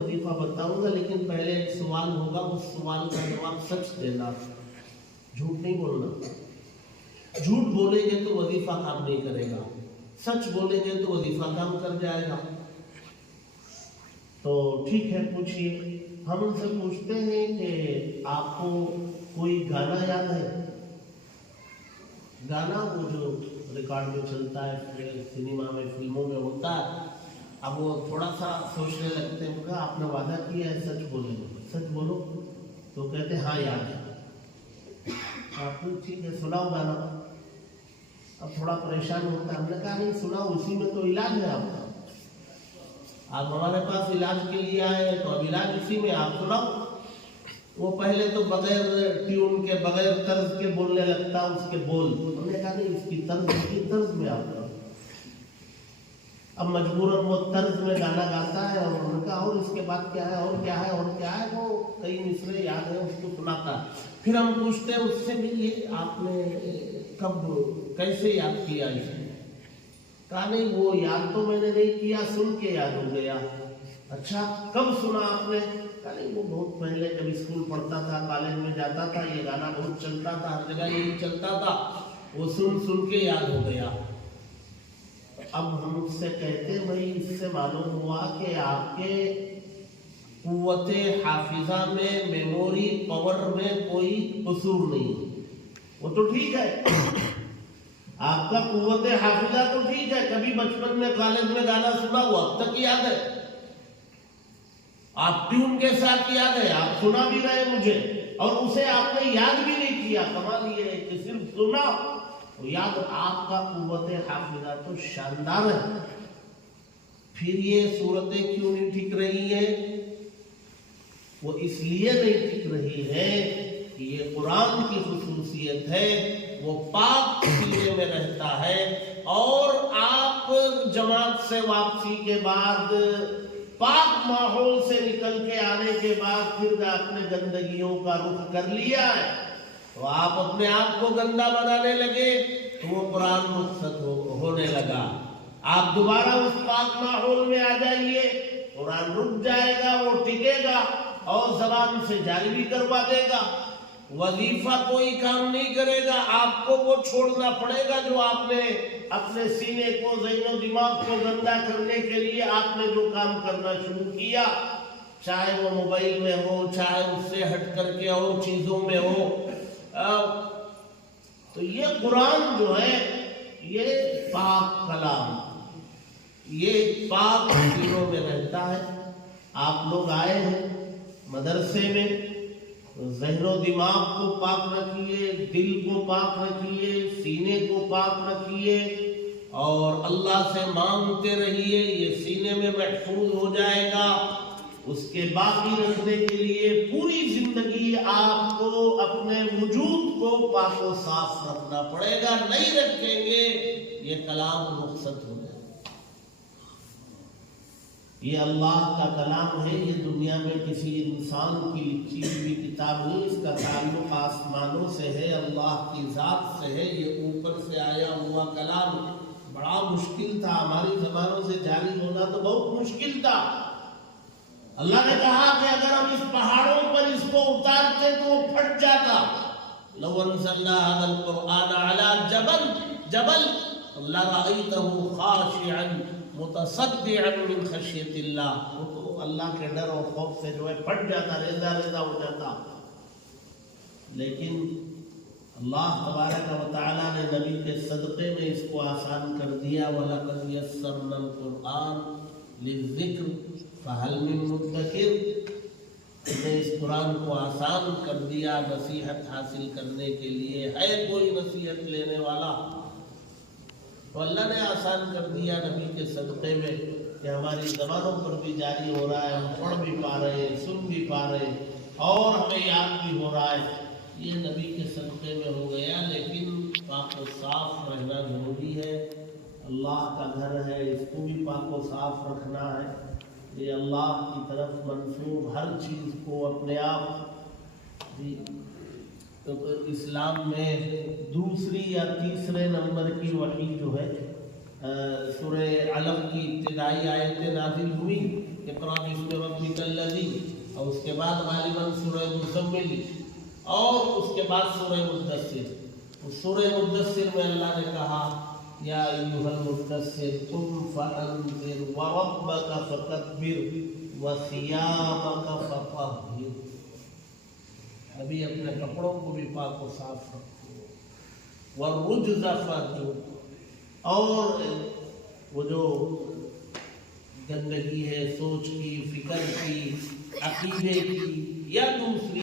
वजीफा बताऊंगा, लेकिन पहले एक सवाल होगा, उस सवाल का जवाब सच देना, झूठ नहीं बोलना। झूठ बोलेंगे तो वजीफा काम नहीं करेगा, सच बोलेंगे तो वजीफा काम कर जाएगा। तो ठीक है, पूछिए। हम उनसे पूछते हैं कि आपको कोई गाना याद है? गाना वो जो रिकॉर्ड में चलता है, सिनेमा में, फिल्मों में होता है। अब वो थोड़ा सा सोचने लगते हैं, बोला आपने वादा किया है सच बोलेंगे, सच बोलो। तो कहते हाँ याद है। आप ठीक है सुनाओ गाना। अब थोड़ा परेशान होता है, हमने कहा नहीं सुनाओ, उसी में तो इलाज है आपका। आप हमारे पास इलाज के लिए आए हैं तो अब इलाज इसी में, आप सुनाओ। वो पहले तो बगैर ट्यून के, बगैर तर्ज के बोलने लगता उसके बोल। हमने कहा नहीं इसकी तर्ज में आप करो। अब मजबूरन वो तर्ज में गाना गाता है, और उन्होंने कहा और इसके बाद क्या है, और क्या है, और क्या है, वो कई मिसरे याद है, उसको सुनाता। फिर हम पूछते हैं उससे भी, ये आपने कब कैसे याद किया इसे? कहा नहीं वो याद तो मैंने नहीं किया, सुन के याद हो गया। अच्छा कब सुना आपने? कहा नहीं वो बहुत पहले जब स्कूल पढ़ता था, कॉलेज में जाता था, ये गाना बहुत चलता था, हर जगह यही चलता था, वो सुन सुन के याद हो गया। अब हम उससे कहते भाई इससे मालूम हुआ कि आपके कुव्वते हाफिजा में, मेमोरी पावर में कोई कसूर नहीं। वो तो ठीक है, आपका कुव्वते हाफिजा तो ठीक है, कभी बचपन में कॉलेज में गाना सुना वो अब तक याद है, आप ट्यून के साथ याद है, आप सुना भी रहे मुझे, और उसे आपने याद भी नहीं किया। कमाल ये है कि सिर्फ सुना तो याद। आपका कुव्वते हाफिजा तो शानदार है। फिर ये सूरतें क्यों नहीं टिक रही है? वो इसलिए नहीं टिक रही है कि ये कुरान की खुसूसियत है, वो पाक सीने में रहता है। और आप जमात से वापसी के बाद, पाक माहौल से निकल के आने के बाद फिर आपने गंदगियों का रुख कर लिया है, तो आप अपने आप को गंदा बनाने लगे, तो वो कुरान रुखसत होने लगा। आप दोबारा उस पाक माहौल में आ जाइए, कुरान रुक जाएगा, वो टिकेगा और ज़बान से जारी भी करवा देगा। वजीफा कोई काम नहीं करेगा, आपको वो छोड़ना पड़ेगा जो आपने अपने सीने को, ज़हन दिमाग को गंदा करने के लिए आपने जो काम करना शुरू किया, चाहे वो मोबाइल में हो, चाहे उससे हट करके और चीजों में हो। तो ये कुरान जो है ये पाक कलाम, ये पाक सीनों में रहता है। आप लोग आए हैं मदरसे में, ज़हन दिमाग को पाक रखिए, दिल को पाक रखिए, सीने को पाक रखिए, और अल्लाह से मांगते रहिए, ये सीने में महफूज हो जाएगा। उसके बाकी रखने के लिए पूरी जिंदगी आपको अपने वजूद को पाको साफ रखना पड़ेगा। नहीं रखेंगे ये कलाम रुखसत हो जाएगा। ये अल्लाह का कलाम है, ये दुनिया में किसी इंसान की लिखी हुई किताब नहीं। इसका ताल्लुक आसमानों से है, अल्लाह की जात से है। ये ऊपर से आया हुआ कलाम बड़ा मुश्किल था, हमारी ज़बानों से जारी होना तो बहुत मुश्किल था। अल्लाह ने कहा कि अगर हम इस पहाड़ों पर इसको उतारते तो वो फट जाता। लौ अंज़लना हाज़ल क़ुरआन अला जबल लरअयतहु खाशिअन मुतसद्दिअन मिन खश्यतिल्लाह। वो तो अल्लाह के डर और खौफ से जो है फट जाता, रेजा रेजा हो जाता। लेकिन अल्लाह तबारक व तआला ने नबी के सदक़े में इसको आसान कर दिया। वलक़द यस्सरनल क़ुरआन लिज़्ज़िक्र फ़हल मिन मुद्दकिर। हमने इस कुरान को आसान कर दिया नसीहत हासिल करने के लिए। है कोई नसीहत लेने वाला? तो अल्लाह ने आसान कर दिया नबी के सदक़े में कि हमारी ज़बानों पर भी जारी हो रहा है, हम पढ़ भी पा रहे हैं, सुन भी पा रहे हैं, और हमें याद भी हो रहा है। ये नबी के सदक़े में हो गया। लेकिन पाक व साफ रहना जरूरी है। अल्लाह का घर है, इसको भी पाक व साफ रखना है। ये अल्लाह की तरफ मंसूब हर चीज़ को अपने आप भी। तो इस्लाम में दूसरी या तीसरे नंबर की वही जो है सूरह अलम की इब्तिदाई आयतें नाज़िल हुई। اقرأ باسم ربک الذی، اور اس کے بعد غالباً سورہ مزمل اور اس کے بعد سورہ مدثر. اس سورہ مدثر میں اللہ نے کہا یا ایھا المدثر قم فانذر وربک فکبر وثیابک فطہر. ابھی اپنے کپڑوں کو بھی پاک و صاف رکھو. والرجز فاہجر، اور وہ جو گندگی ہے سوچ کی، فکر کی، عقیدے کی یا دوسری